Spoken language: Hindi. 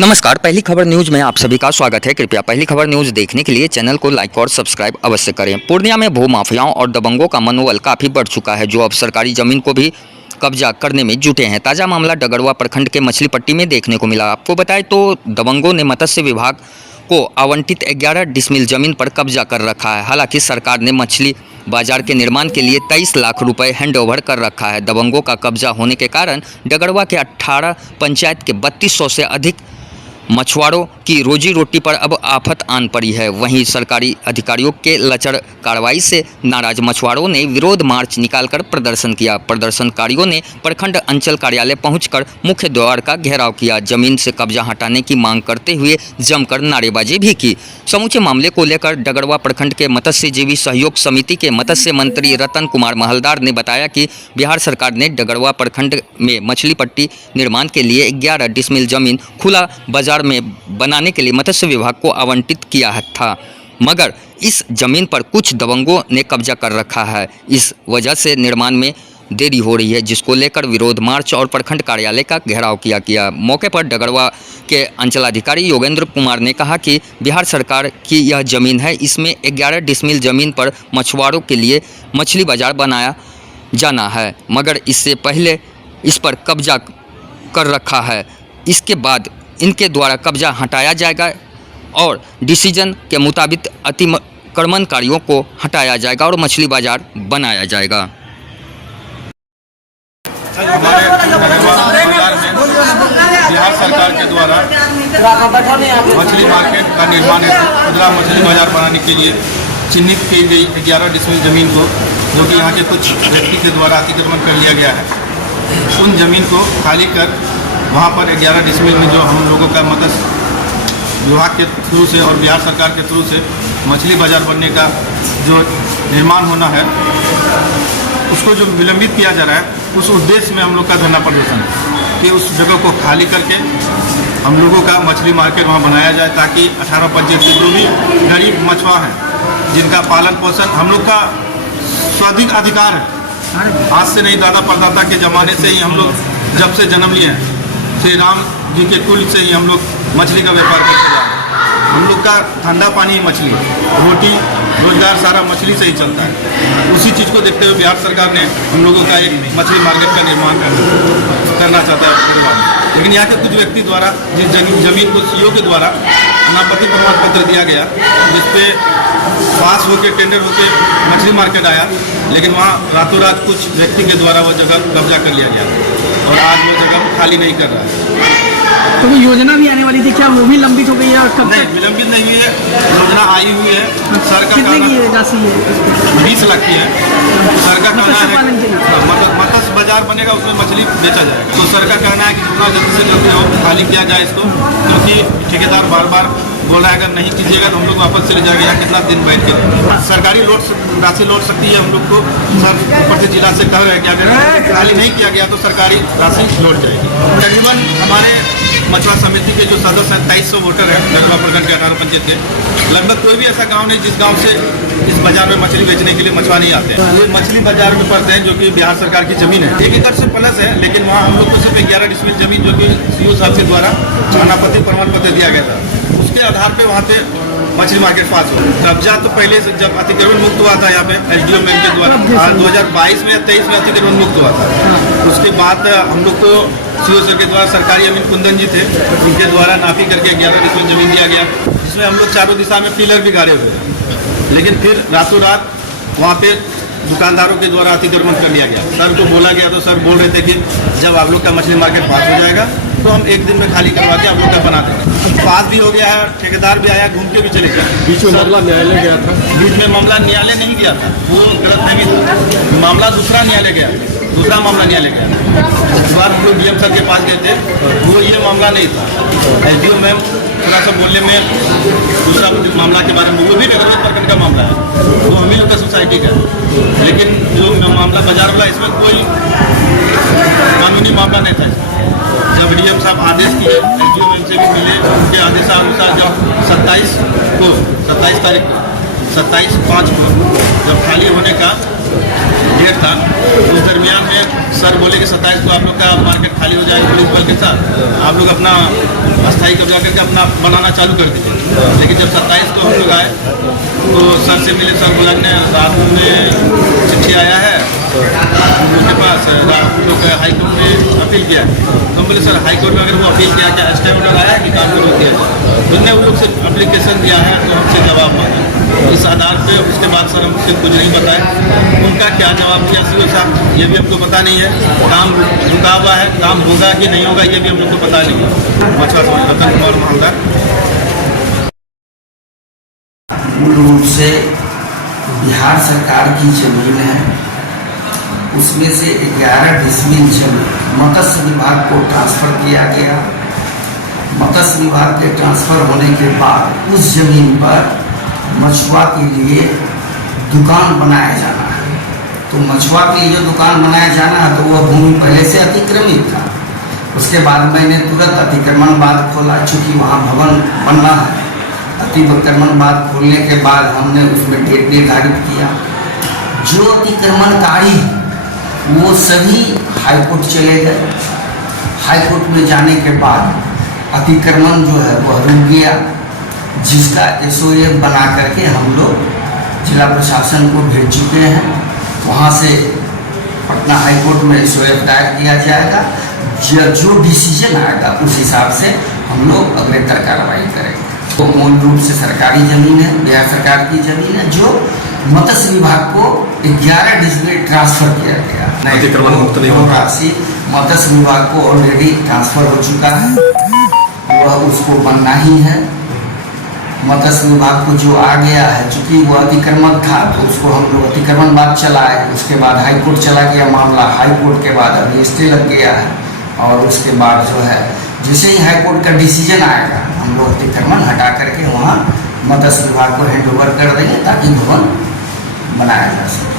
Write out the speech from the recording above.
नमस्कार, पहली खबर न्यूज में आप सभी का स्वागत है। कृपया पहली खबर न्यूज देखने के लिए चैनल को लाइक और सब्सक्राइब अवश्य करें। पूर्णिया में भू माफियाओं और दबंगों का मनोबल काफी बढ़ चुका है, जो अब सरकारी जमीन को भी कब्जा करने में जुटे हैं। ताजा मामला डगरवा प्रखंड के मछली पट्टी में देखने को मिला। आपको बताएं तो दबंगों ने मत्स्य विभाग को आवंटित 11 डिसमिल जमीन पर कब्जा कर रखा है। हालांकि सरकार ने मछली बाजार के निर्माण के लिए 23 लाख रुपए हैंडओवर कर रखा है। दबंगों का कब्जा होने के कारण डगरवा के 18 पंचायत के 3200 से अधिक मछुआरों की रोजी रोटी पर अब आफत आन पड़ी है। वहीं सरकारी अधिकारियों के लचर कार्रवाई से नाराज मछुआरों ने विरोध मार्च निकालकर प्रदर्शन किया। प्रदर्शनकारियों ने प्रखंड अंचल कार्यालय पहुंचकर मुख्य द्वार का घेराव किया। जमीन से कब्जा हटाने की मांग करते हुए जमकर नारेबाजी भी की। समूचे मामले को लेकर डगरवा प्रखंड के मत्स्यजीवी सहयोग समिति के मत्स्य मंत्री रतन कुमार महलदार ने बताया कि बिहार सरकार ने डगरवा प्रखंड में मछली पट्टी निर्माण के लिए 11 डिसमिल जमीन खुला बाजार में बनाने के लिए मत्स्य विभाग को आवंटित किया था, मगर इस जमीन पर कुछ दबंगों ने कब्जा कर रखा है। इस वजह से निर्माण में देरी हो रही है, जिसको लेकर विरोध मार्च और प्रखंड कार्यालय का घेराव किया गया। मौके पर डगरवा के अंचलाधिकारी योगेंद्र कुमार ने कहा कि बिहार सरकार की यह जमीन है, इसमें 11 डिसमिल जमीन पर मछुआरों के लिए मछली बाजार बनाया जाना है, मगर इससे पहले इस पर कब्जा कर रखा है। इसके बाद इनके द्वारा कब्जा हटाया जाएगा और डिसीजन के मुताबिक अतिक्रमणकारियों को हटाया जाएगा और मछली बाजार बनाया जाएगा। बिहार सरकार के द्वारा मछली मार्केट का निर्माण हेतु खुदरा मछली बाजार बनाने के लिए चिन्हित की गई 11 डिसमिल जमीन को, जो कि यहाँ के कुछ व्यक्ति के द्वारा अतिक्रमण कर लिया गया है, उन जमीन को खाली कर वहाँ पर 11 डिसमिल में जो हम लोगों का मत्स्य विभाग के थ्रू से और बिहार सरकार के थ्रू से मछली बाजार बनने का जो निर्माण होना है, उसको जो विलंबित किया जा रहा है, उस उद्देश्य में हम लोग का धरना प्रदर्शन है कि उस जगह को खाली करके हम लोगों का मछली मार्केट वहाँ बनाया जाए, ताकि 18 पंचायत के जो भी गरीब मछुआ हैं, जिनका पालन पोषण हम लोग का स्वाधिक अधिकार है। आज से नहीं, दादा परदादा के ज़माने से ही हम लोग जब से जन्म लिए हैं, श्री राम जी के कुल से ही हम लोग मछली का व्यापार करते जा रहे हैं। हम लोग का ठंडा पानी मछली, रोटी रोजगार सारा मछली से ही चलता है। उसी चीज़ को देखते हुए बिहार सरकार ने हम लोगों का एक मछली मार्केट का निर्माण करना चाहता है। लेकिन यहाँ के कुछ व्यक्ति द्वारा जिस जमीन को सीओ के द्वारा अनापत्ति प्रमाण पत्र दिया गया, जिसपे पास होकर टेंडर होकर मछली मार्केट आया, लेकिन वहाँ रातों रात कुछ व्यक्ति के द्वारा वो जगह कब्जा कर लिया गया और आज वो जगह खाली नहीं कर रहा है। तो वो योजना भी आने वाली थी, क्या वो भी लंबित हो गई है? कब नहीं, विलंबित नहीं हुई है, योजना आई हुई है। सर का कितने की राशि है? 20 लाख की है। सर का कहना है मत्स्य बाजार बनेगा, उसमें मछली बेचा जाएगा। तो सर का कहना है कि जितना जल्दी से जल्दी हो खाली किया जाए इसको, क्योंकि ठेकेदार बार बार बोल रहा है अगर नहीं कीजिएगा तो हम लोग वापस चले जाएंगे। यहाँ कितना दिन बैठ के सरकारी राशि लौट सकती है। हम लोग को सर ऊपर से जिला से कह रहे हैं कि अगर खाली नहीं किया गया तो सरकारी राशि लौट जाएगी। तकरीबन हमारे मछुआ समिति के जो सदस्य हैं, 2300 वोटर हैं डगरवा प्रखंड के 18 पंचायत के, लगभग कोई भी ऐसा गांव नहीं जिस गांव से इस बाजार में मछली बेचने के लिए मछुआ नहीं आते हैं। ये मछली बाजार में पड़ते हैं, जो कि बिहार सरकार की जमीन है, 1 एकड़ से प्लस है, लेकिन वहाँ हम लोग को सिर्फ 11 डिसमिल जमीन, जो कि सीओ साहब के द्वारा अनापत्ति प्रमाण पत्र दिया गया था, उसके आधार पे वहाँ पे मछली मार्केट पास हो। कब्जा तो पहले से जब अतिक्रमण मुक्त हुआ था यहाँ पे एसडीओ मैम के द्वारा 2022 में या 23 में अतिक्रमण मुक्त हुआ था। उसके बाद हम लोग को सीओ सर के द्वारा सरकारी अमीन कुंदन जी थे, उनके द्वारा नापी करके 11 डिसमिल जमीन दिया गया, जिसमें हम लोग चारों दिशा में पिलर भी गाड़े हुए थे। लेकिन फिर रातों रात वहाँ पे दुकानदारों के द्वारा अतिक्रमण कर लिया गया। सर को बोला गया तो सर बोल रहे थे कि जब आप लोग का मछली मार्केट पास हो जाएगा तो हम 1 दिन में खाली करवा के आप लोग का बना देंगे। पास भी हो गया है, ठेकेदार भी आया, घूम के भी चले गया। बीच में मामला न्यायालय गया था। बीच में मामला न्यायालय नहीं गया था, वो गलतफहमी था। मामला दूसरा न्यायालय गया, दूसरा मामला न्यायालय गया। इस बार हम लोग डीएम सर के पास गए थे, वो ये मामला नहीं था। एसडीओ मैम थोड़ा सा बोलने में दूसरा मामला के बारे में, वो भी डगरवा प्रखंड का मामला है, वो हम ही लोग का सोसाइटी का, लेकिन जो मामला बाजार वाला, इसमें कोई कानूनी मामला नहीं था। जब डीएम साहब आदेश किए, एसडीओ मैम से भी मिले, उनके आदेशानुसार जब 27 तारीख को 27/5 को जब खाली होने का डेट था, उस दरमियान में सर बोले कि 27 को आप लोग का मार्केट खाली हो जाएगा पुलिस बल के साथ, आप लोग अपना अस्थायी कब्जा करके अपना बनाना चालू कर दीजिए। लेकिन जब 27 को हम लोग आए तो सर से मिले, सर बोला ने रात में चिट्ठी आया है उनके पास, रात लोग हाईकोर्ट में अपील किया। तो हम बोले सर हाईकोर्ट में अगर वो अपील किया, क्या स्टे ऑर्डर आया है कि काम शुरू किया? तो उनने उन लोग से एप्लीकेशन दिया है, तो हमसे जवाब मांगा इस आधार पे। उसके बाद सर हमसे कुछ नहीं बताया, उनका क्या जवाब दिया सीओ साहब ये भी हमको पता नहीं है। काम रुका हुआ है, काम होगा कि नहीं होगा ये भी हम लोग को पता नहीं है। मछुआ समाज रतन कुमार महालदार। मूल रूप से बिहार सरकार की जमीन है, उसमें से 11 डिसमिल जमीन मत्स्य विभाग को ट्रांसफर किया गया। मत्स्य विभाग के ट्रांसफर होने के बाद उस जमीन पर मछुआ के लिए दुकान बनाया जाना है। तो मछुआ के लिए जो दुकान बनाया जाना है तो वह भूमि पहले से अतिक्रमित था। उसके बाद मैंने तुरंत अतिक्रमण बाद खोला, चूँकि वहाँ भवन बनना है। अतिक्रमण बाद खोलने के बाद हमने उसमें डेट निर्धारित किया। जो अतिक्रमणकारी वो सभी हाईकोर्ट चले गए। हाईकोर्ट में जाने के बाद अतिक्रमण जो है वह रुक गया, जिसका SOF बना करके हम लोग जिला प्रशासन को भेज चुके हैं। वहाँ से पटना हाईकोर्ट में SOF दायर किया जाएगा। जो डिसीजन आएगा उस हिसाब से हम लोग अग्रेतर कार्रवाई करेंगे। तो मूल रूप से सरकारी ज़मीन है, बिहार सरकार की ज़मीन है, जो मत्स्य विभाग को 11 डिसमिल ट्रांसफर किया गया। अतिक्रमण मुक्त नहीं होगा। राशि मत्स्य विभाग को ऑलरेडी ट्रांसफर हो चुका है, वह उसको बनना ही है। मत्स्य विभाग को जो आ गया है, चूँकि वो अतिक्रमण था तो उसको हम लोग अतिक्रमण बाद चलाए। उसके बाद हाईकोर्ट चला गया मामला, हाईकोर्ट के बाद अभी स्टे लग गया है। और उसके बाद जो है जैसे ही हाईकोर्ट का डिसीजन आएगा हम लोग अतिक्रमण हटा करके वहाँ मत्स्य विभाग को हैंड ओवर कर देंगे ताकि भवन बनाया जा सके।